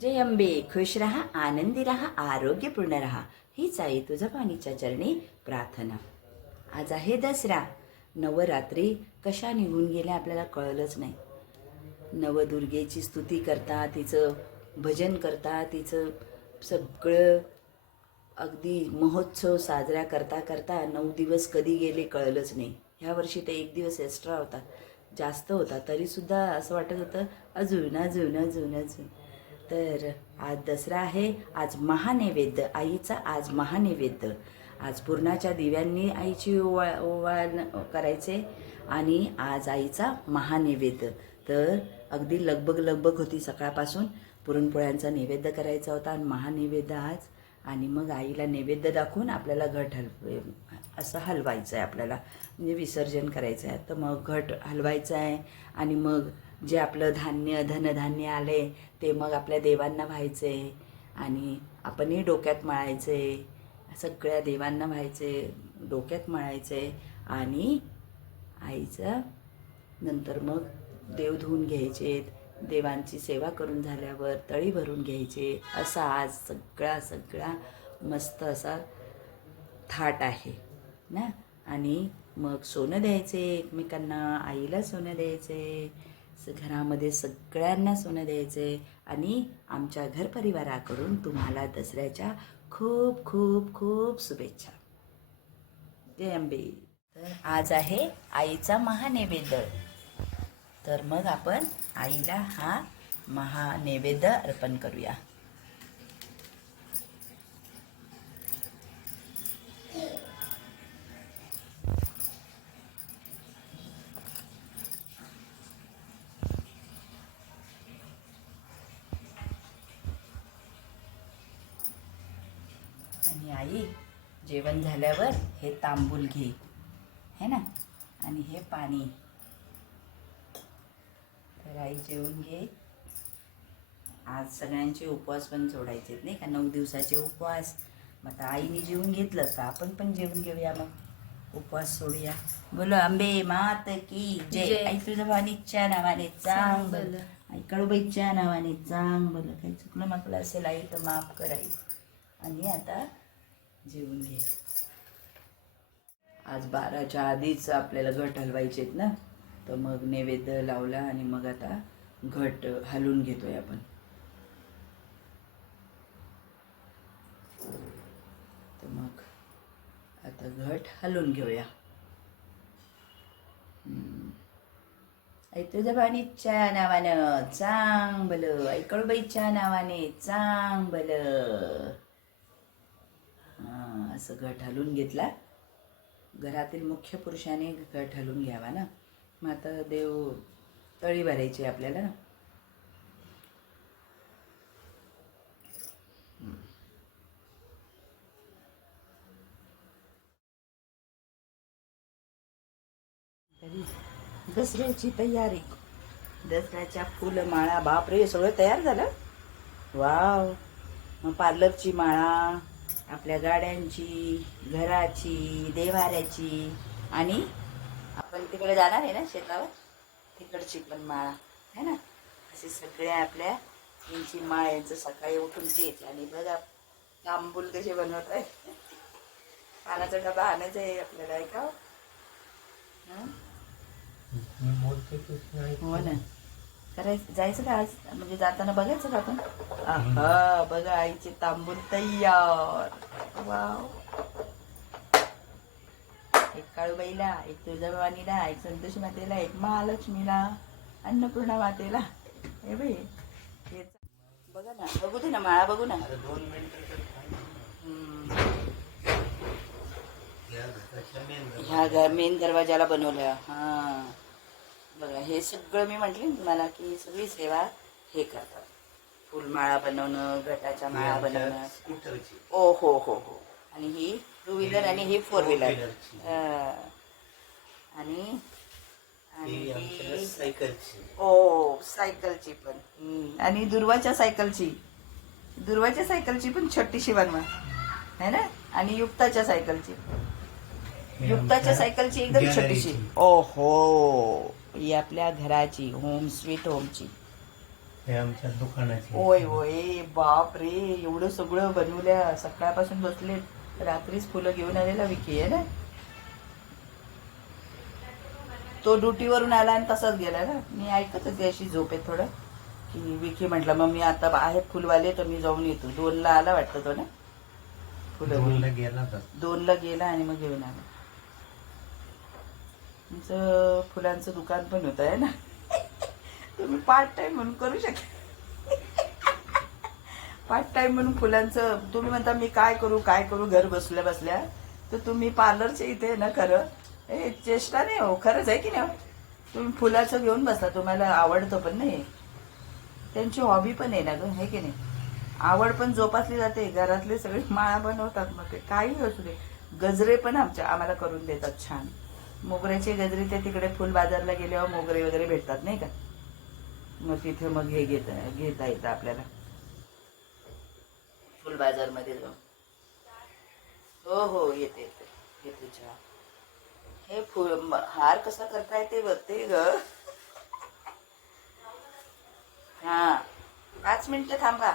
जय अंबे खुश रहा आनंदी रहा आरोग्यपूर्ण रहा. हीच आहे तुझं पाणीच्या चरणी प्रार्थना. आज आहे दसरा. नवरात्री कशा निघून गेल्या आपल्याला कळलंच नाही. नवदुर्गेची स्तुती करता तिचं भजन करता तिचं सगळं अगदी महोत्सव साजरा करता करता नऊ दिवस कधी गेले कळलंच नाही. ह्या वर्षी तर एक दिवस एक्स्ट्रा होता. जास्त होता तरीसुद्धा असं वाटत होतं अजून अजून अजून अजून. तर आज दसरा आहे आज महानैवेद्य आईचा आज महानैवेद्य. आज पूर्णाच्या दिव्यांनी आईची ओवा ओवाळण करायचे आणि आज आईचा महानैवेद्य. तर अगदी लगबग लगबग होती सकाळपासून. पुरणपोळ्यांचा नैवेद्य करायचा होता आणि महानैवेद्य आज. आणि मग आईला नैवेद्य दाखवून आपल्याला घट हल असं हलवायचं आहे आपल्याला. म्हणजे विसर्जन करायचं आहे तर मग घट हलवायचं आहे आणि मग जे आपलं धान्य धनधान्य आले ते मग आपल्या देवांना व्हायचे आणि आपणही डोक्यात मळायचे. सगळ्या देवांना व्हायचे डोक्यात मळायचे आणि आईचं नंतर मग देव धुवून घ्यायचे देवांची सेवा करून झाल्यावर तळी भरून घ्यायचे. असा आज सगळा सगळा मस्त असा थाट आहे ना? आणि मग सोनं द्यायचे एकमेकांना आईला सोनं द्यायचे. घरामध्ये सगळ्यांना सोनं द्यायचे आणि आमच्या घर परिवाराकडून तुम्हाला दसऱ्याच्या खूप खूप खूप शुभेच्छा. जय अंबे तर आज आहे आईचा महानैवेद्य तर मग आपण आईला हा महानैवेद्य अर्पण करूया आणि आई जेवण झाल्यावर हे तांबूल घे. है ना? आणि हे पाणी. तर आई जेवून घे. आज सगळ्यांचे उपवास पण सोडायचे नाही का? नऊ दिवसाचे उपवास. मग आता आईने जेवून घेतलं का? आपण पण जेवून घेऊया मग. उपवास सोडूया. बोलो अंबे मात की जय. आई तुझ्या भावानीच्या नावाने चांग बल. चांगलं. आई कडूबाईच्या नावाने चांग बल. काही चुकलं माकलं असेल आई तर माफ कर आई. आणि आता जेवून घे. आज बाराच्या आधीच आपल्याला घट हलवायचे आहेत ना? तर मग नैवेद्य लावला आणि मग आता घट हलवून घेतोय आपण. तर मग आता घट हलवून घेऊया. तुझं आई तुझ्या नावानं. चांगलं. बल नावाने. चांगलं. असं घट हलून घेतला. घरातील मुख्य पुरुषाने घट हलून घ्यावा ना. मग आता देव तळी भरायची आपल्याला ना. दसऱ्याची तयारी. दसऱ्याच्या फुलं माळा बापरे सगळं तयार झालं? वाव. मग पार्लरची माळा आपल्या गाड्यांची घराची देवाऱ्याची आणि आपण तिकडे जाणार आहे ना शेतावर? तिकडची पण माळा है ना? असे सगळ्या आपल्या यांची माळ यांचं सकाळी उठून तेच आणि बघा तांबूल कसे बनवत आहे. पाण्याचा डबा आणायचा आहे आपल्याला ऐका हं? हो ना. करायचं जायचं का आज? म्हणजे जाताना बघायचं का आपण? आहा बघा आईचे तांबूल तयार. वाव. एक काळूबाईला एक तुळजाभवानीला एक संतोषी मातेला एक महालक्ष्मीला अन्नपूर्णा मातेला. हे बाई हे बघा ना बघू दे ना माळा बघू ना. ह्या घर मेन दरवाजाला बनवलं. हा. हे सगळं मी म्हटले ना तुम्हाला की ही सगळी सेवा हे करतात. फुलमाळा बनवणं घटाच्या माळा बनवणं. ओ हो हो हो. आणि ही टू व्हीलर आणि ही फोर व्हीलर. व्हीलरची. आणि सायकलची. ओ सायकलची पण. आणि दुर्वाच्या सायकलची. दुर्वाच्या सायकलची पण छोटीशी बनवा है ना? आणि युक्ताच्या सायकलची. युक्ताच्या सायकलची एकदम. छोटीशी. ओ हो. ही आपल्या घराची होम स्वीट होमची हे आमच्या दुकानाची. ओय ओय बाप रे एवढं सगळं बनवल्या. सकाळपासून बसले रात्रीच फुलं घेऊन आलेला विकी आहे ना? तो ड्युटीवरून आला आणि तसाच गेला ना? मी ऐकत होते अशी झोप आहे थोडं. की विकी म्हटलं मग मी आता आहेत फुलवाले तर मी जाऊन येतो. दोनला आला वाटतं तो ना? फुलं. दोनला गेला दोनला गेला आणि मग घेऊन आला. तुमचं फुलांचं दुकान पण होत आहे ना? तुम्ही पार्ट टाइम म्हणून करू शकता पार्ट टाइम म्हणून फुलांचं तुम्ही म्हणता मी काय करू काय करू घर बसल्या बसल्या तर तुम्ही पार्लरच्या इथे आहे ना खरं? हे चेष्टा नाही हो खरंच आहे की नाही हो? तुम्ही फुलाचं घेऊन बसता तुम्हाला आवडतं पण नाही. त्यांची हॉबी पण आहे ना गं हे की नाही? आवड पण जोपासली जाते घरातले सगळे माळा बनवतात मग ते काही असू दे. गजरे पण आमच्या आम्हाला करून देतात छान. मोगऱ्याचे गजरे ते तिकडे फुल बाजारला गेल्यावर मोगरे वगैरे भेटतात नाही का? मग तिथे मग हे घेता घेता येतं आपल्याला. फुल बाजारमध्ये जाऊन. हो हो येते येते. येते चहा. हे फुल हार कसा करता येते बघते ग. हा. पाच मिनिटं थांबा.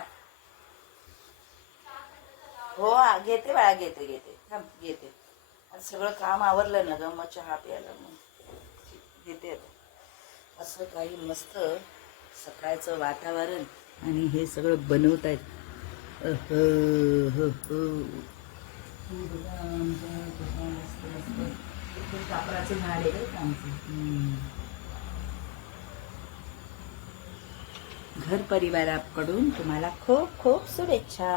हो घेते बाळा घेते घेते. थांब घेते. आता सगळं काम आवरलं ना ग मग चहा प्यायला मग घेते. असं काही मस्त सकाळचं वातावरण आणि हे सगळं बनवत आहेत कापराचं झाड आहे आमचं. घर परिवाराकडून तुम्हाला खूप खूप शुभेच्छा.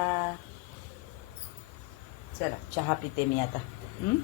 चला चहा पिते मी आता. हं?